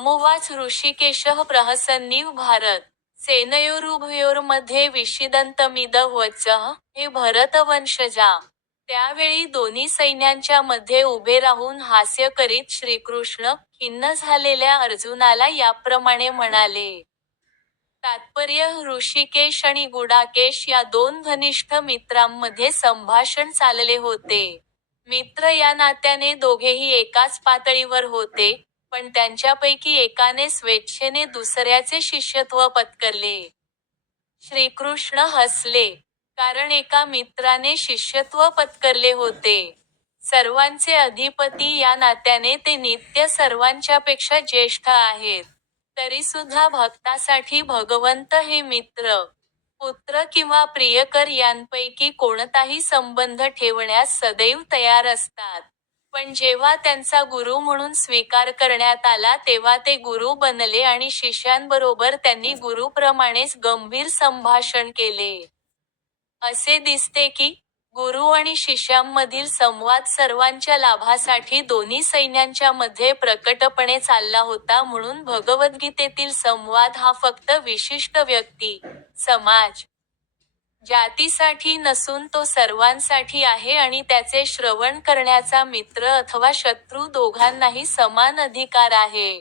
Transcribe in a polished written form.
तमुवाच ऋषिकेशः प्रहसन्निव भारत सेनयोरुभयोर्मध्ये विषिदन्तमिद वचः हे भरतवंशजा. त्यावेळी दोन्ही सैन्यांच्या मध्ये उभे राहून हास्य करीत श्रीकृष्ण, खिन्न झालेल्या अर्जुनाला याप्रमाणे म्हणाले. तात्पर्य ऋषिकेश आणि गुडाकेश या दोन घनिष्ठ मित्रांमध्ये संभाषण चालले होते. मित्र या नात्याने दोघेही एकाच पातळीवर होते, पण त्यांच्यापैकी एकाने स्वेच्छेने दुसऱ्याचे शिष्यत्व पत्करले. श्रीकृष्ण हसले. कारण एका मित्राने शिष्यत्व पत्करले होते. सर्वांचे अधिपती या नात्याने ते नित्य सर्वांच्यापेक्षा ज्येष्ठ आहेत. तरीसुद्धा भक्तासाठी भगवंत हे मित्र, पुत्र किंवा प्रियकर यांपैकी कोणताही संबंध ठेवण्यास सदैव तयार असतात. पण जेव्हा त्यांचा गुरु म्हणून स्वीकार करण्यात आला तेव्हा ते गुरु बनले आणि शिष्यांबरोबर त्यांनी गुरुप्रमाणेच गंभीर संभाषण केले. असे दिसते की, गुरु आणि शिष्यांमधील संवाद सर्वांच्या लाभासाठी दोन्ही सैन्यांच्या मध्ये प्रकटपणे चालला होता म्हणून भगवद्गीतेतील संवाद हा फक्त विशिष्ट व्यक्ती, समाज, जातीसाठी नसून तो सर्वांसाठी आहे आणि त्याचे श्रवण करण्याचा मित्र अथवा शत्रू दोघांनाही समान अधिकार आहे.